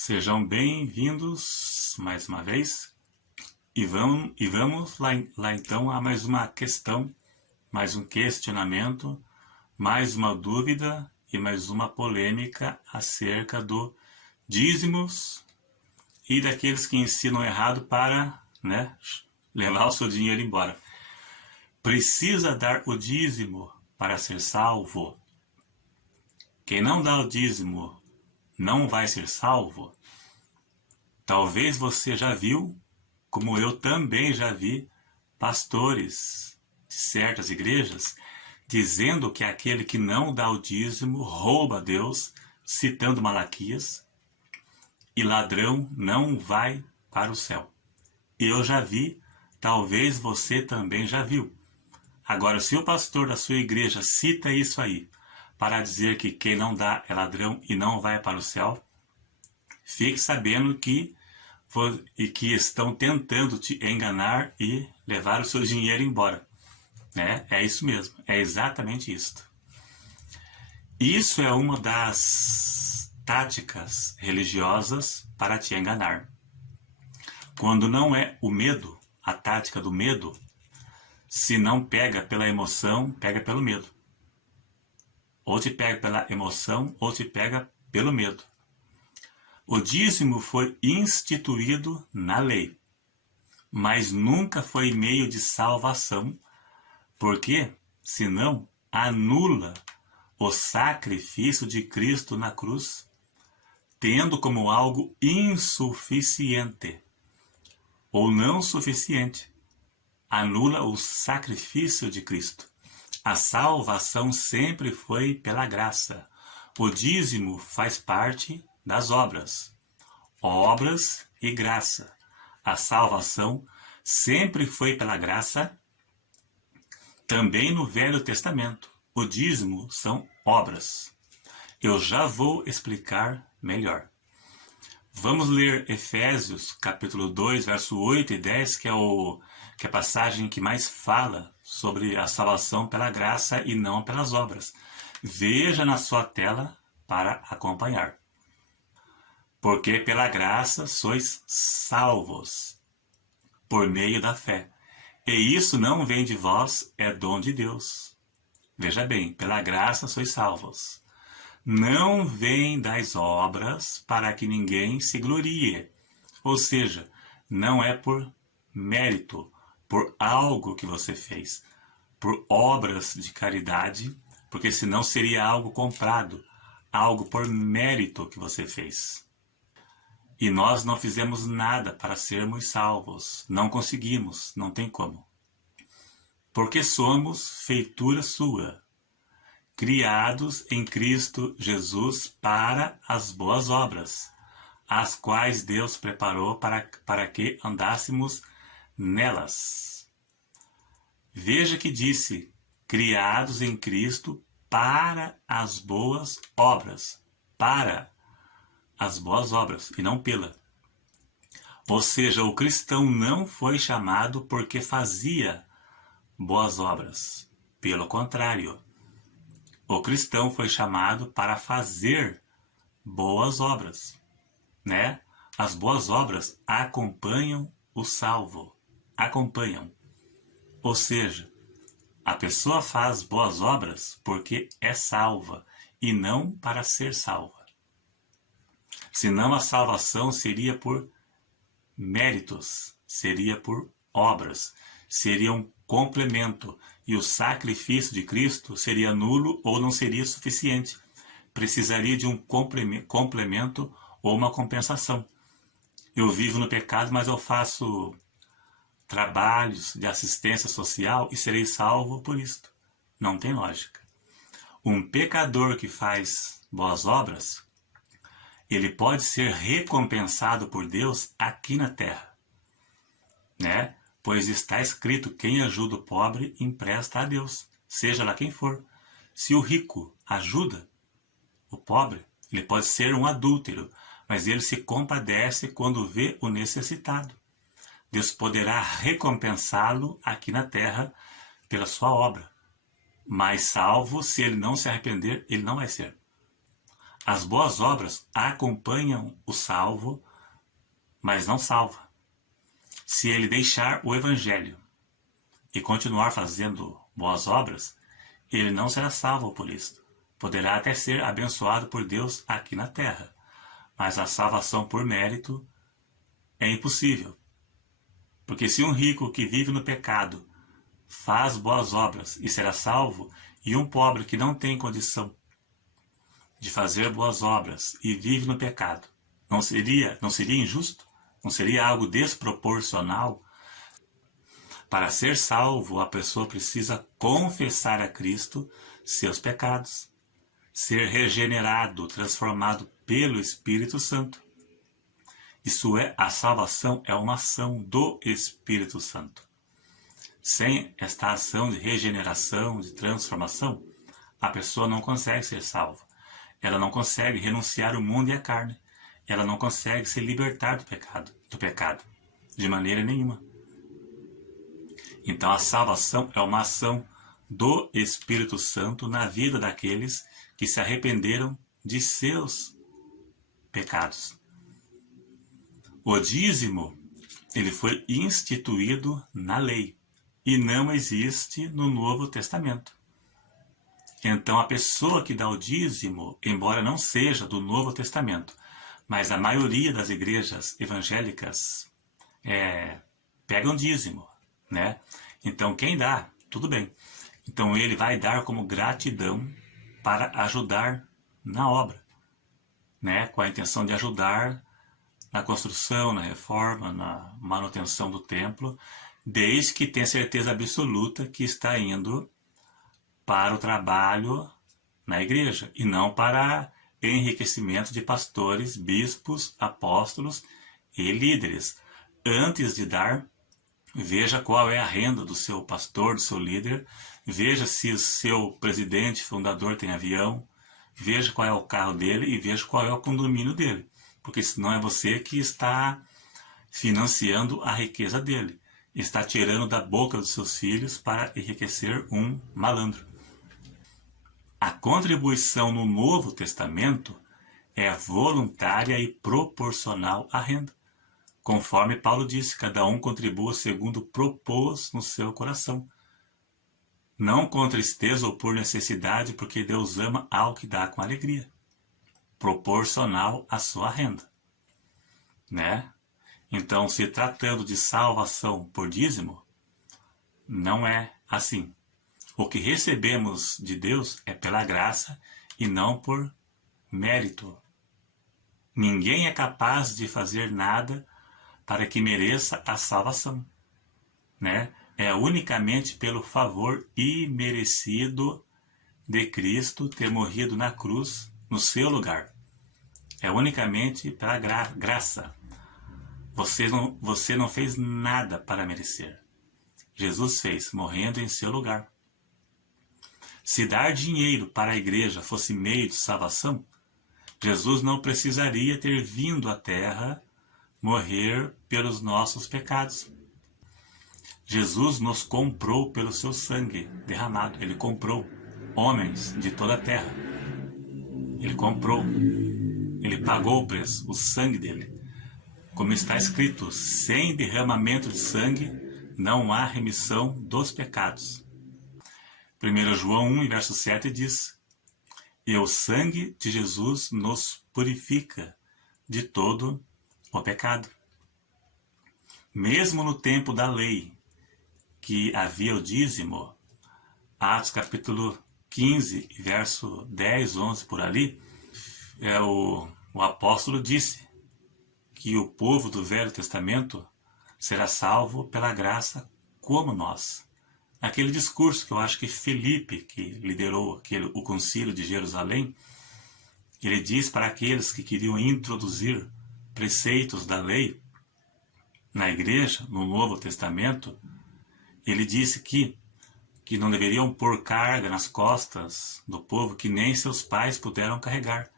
Sejam bem-vindos mais uma vez e vamos lá então a mais uma questão, mais um questionamento, mais uma dúvida e mais uma polêmica acerca do dízimos e daqueles que ensinam errado para, levar o seu dinheiro embora. Precisa dar o dízimo para ser salvo? Quem não dá o dízimo não vai ser salvo? Talvez você já viu, como eu também já vi, pastores de certas igrejas dizendo que aquele que não dá o dízimo rouba a Deus, citando Malaquias, e ladrão não vai para o céu. Eu já vi, talvez você também já viu. Agora, se o pastor da sua igreja cita isso aí, para dizer que quem não dá é ladrão e não vai para o céu, fique sabendo que estão tentando te enganar e levar o seu dinheiro embora. É isso mesmo, é exatamente isto. Isso é uma das táticas religiosas para te enganar. Quando não é o medo, a tática do medo, se não pega pela emoção, pega pelo medo. Ou te pega pela emoção, ou te pega pelo medo. O dízimo foi instituído na lei, mas nunca foi meio de salvação, porque, senão, anula o sacrifício de Cristo na cruz, tendo como algo insuficiente ou não suficiente. Anula o sacrifício de Cristo. A salvação sempre foi pela graça. O dízimo faz parte das obras. Obras e graça. A salvação sempre foi pela graça. Também no Velho Testamento, o dízimo são obras. Eu já vou explicar melhor. Vamos ler Efésios, capítulo 2, verso 8 e 10, que é a passagem que mais fala sobre a salvação pela graça e não pelas obras. Veja na sua tela para acompanhar. Porque pela graça sois salvos, por meio da fé. E isso não vem de vós, é dom de Deus. Veja bem, pela graça sois salvos. Não vem das obras para que ninguém se glorie. Ou seja, não é por mérito, por algo que você fez, por obras de caridade, porque senão seria algo comprado, algo por mérito que você fez. E nós não fizemos nada para sermos salvos. Não conseguimos, não tem como. Porque somos feitura sua, criados em Cristo Jesus para as boas obras, as quais Deus preparou para que andássemos nelas. Veja que disse, criados em Cristo para as boas obras. Para as boas obras, e não pela. Ou seja, o cristão não foi chamado porque fazia boas obras. Pelo contrário, o cristão foi chamado para fazer boas obras. As boas obras acompanham o salvo. Acompanham. Ou seja, a pessoa faz boas obras porque é salva e não para ser salva. Senão a salvação seria por méritos, seria por obras, seria um complemento, e o sacrifício de Cristo seria nulo ou não seria suficiente. Precisaria de um complemento ou uma compensação. Eu vivo no pecado, mas eu faço trabalhos de assistência social e serei salvo por isto. Não tem lógica. Um pecador que faz boas obras, ele pode ser recompensado por Deus aqui na terra, Pois está escrito, quem ajuda o pobre empresta a Deus, seja lá quem for. Se o rico ajuda o pobre, ele pode ser um adúltero, mas ele se compadece quando vê o necessitado. Deus poderá recompensá-lo aqui na terra pela sua obra, mas salvo, se ele não se arrepender, ele não vai ser. As boas obras acompanham o salvo, mas não salva. Se ele deixar o Evangelho e continuar fazendo boas obras, ele não será salvo por isso. Poderá até ser abençoado por Deus aqui na terra, mas a salvação por mérito é impossível. Porque se um rico que vive no pecado faz boas obras e será salvo, e um pobre que não tem condição de fazer boas obras e vive no pecado, não seria injusto? Não seria algo desproporcional? Para ser salvo, a pessoa precisa confessar a Cristo seus pecados, ser regenerado, transformado pelo Espírito Santo. Isso é, a salvação é uma ação do Espírito Santo. Sem esta ação de regeneração, de transformação, a pessoa não consegue ser salva. Ela não consegue renunciar ao mundo e à carne. Ela não consegue se libertar do pecado, de maneira nenhuma. Então a salvação é uma ação do Espírito Santo na vida daqueles que se arrependeram de seus pecados. O dízimo, ele foi instituído na lei e não existe no Novo Testamento. Então a pessoa que dá o dízimo, embora não seja do Novo Testamento, mas a maioria das igrejas evangélicas pegam dízimo, né? Então quem dá, tudo bem. Então ele vai dar como gratidão para ajudar na obra, né? Com a intenção de ajudar na construção, na reforma, na manutenção do templo, desde que tenha certeza absoluta que está indo para o trabalho na igreja e não para enriquecimento de pastores, bispos, apóstolos e líderes. Antes de dar, veja qual é a renda do seu pastor, do seu líder, veja se o seu presidente, fundador tem avião, veja qual é o carro dele e veja qual é o condomínio dele, porque senão é você que está financiando a riqueza dele, está tirando da boca dos seus filhos para enriquecer um malandro. A contribuição no Novo Testamento é voluntária e proporcional à renda. Conforme Paulo disse, cada um contribua segundo propôs no seu coração. Não com tristeza ou por necessidade, porque Deus ama ao que dá com alegria. Proporcional à sua renda. Né? Então, se tratando de salvação por dízimo, não é assim. O que recebemos de Deus é pela graça e não por mérito. Ninguém é capaz de fazer nada para que mereça a salvação, né? É unicamente pelo favor imerecido de Cristo ter morrido na cruz no seu lugar. É unicamente pela graça. Você não fez nada para merecer. Jesus fez, morrendo em seu lugar. Se dar dinheiro para a igreja fosse meio de salvação, Jesus não precisaria ter vindo à terra morrer pelos nossos pecados. Jesus nos comprou pelo seu sangue derramado. Ele comprou homens de toda a terra. Ele comprou. Ele pagou o preço, o sangue dele. Como está escrito, sem derramamento de sangue não há remissão dos pecados. 1 João 1, verso 7 diz: E o sangue de Jesus nos purifica de todo o pecado. Mesmo no tempo da lei, que havia o dízimo, Atos capítulo 15, verso 10, 11, por ali, o apóstolo disse que o povo do Velho Testamento será salvo pela graça como nós. Aquele discurso que eu acho que Filipe, que liderou o concílio de Jerusalém, ele diz para aqueles que queriam introduzir preceitos da lei na igreja, no Novo Testamento, ele disse que não deveriam pôr carga nas costas do povo que nem seus pais puderam carregar.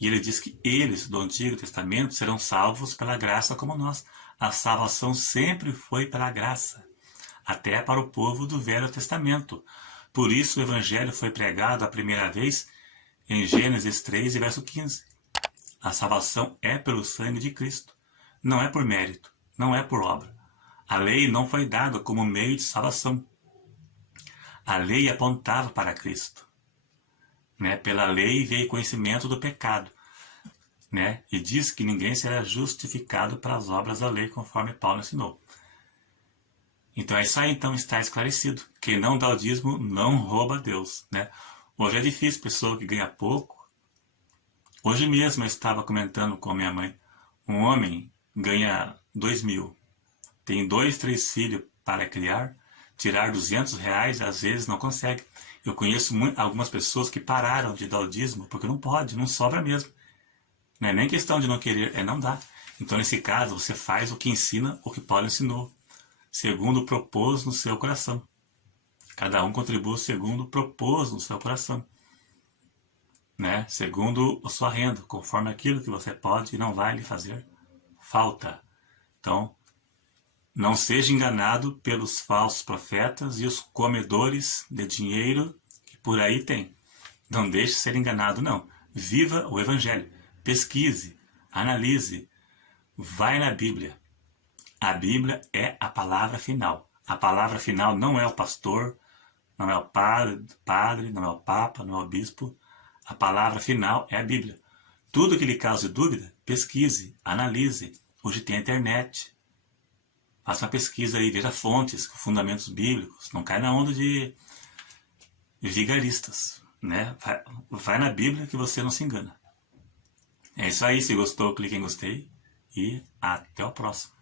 E ele diz que eles, do Antigo Testamento, serão salvos pela graça como nós. A salvação sempre foi pela graça, até para o povo do Velho Testamento. Por isso o Evangelho foi pregado a primeira vez em Gênesis 3 e verso 15. A salvação é pelo sangue de Cristo. Não é por mérito, não é por obra. A lei não foi dada como meio de salvação. A lei apontava para Cristo. Né? Pela lei veio conhecimento do pecado. Né? E diz que ninguém será justificado pelas obras da lei, conforme Paulo ensinou. Então é isso aí, então está esclarecido. Quem não dá o dízimo não rouba a Deus. Né? Hoje é difícil, pessoa que ganha pouco. Hoje mesmo eu estava comentando com minha mãe. Um homem ganha 2.000. Tem 2, 3 filhos para criar. Tirar R$200 às vezes não consegue. Eu conheço algumas pessoas que pararam de dar o dízimo porque não pode, não sobra mesmo. Não é nem questão de não querer, é não dar. Então, nesse caso, você faz o que ensina, o que Paulo ensinou, segundo propôs no seu coração. Cada um contribui segundo propôs no seu coração. Né? Segundo a sua renda, conforme aquilo que você pode e não vai lhe fazer falta. Então, não seja enganado pelos falsos profetas e os comedores de dinheiro que por aí tem. Não deixe ser enganado, não. Viva o Evangelho. Pesquise, analise, vai na Bíblia. A Bíblia é a palavra final. A palavra final não é o pastor, não é o padre, não é o papa, não é o bispo. A palavra final é a Bíblia. Tudo que lhe cause dúvida, pesquise, analise. Hoje tem a internet. Faça uma pesquisa aí, veja fontes, fundamentos bíblicos. Não cai na onda de vigaristas. Né? Vai na Bíblia que você não se engana. É isso aí, se gostou, clique em gostei e até o próximo.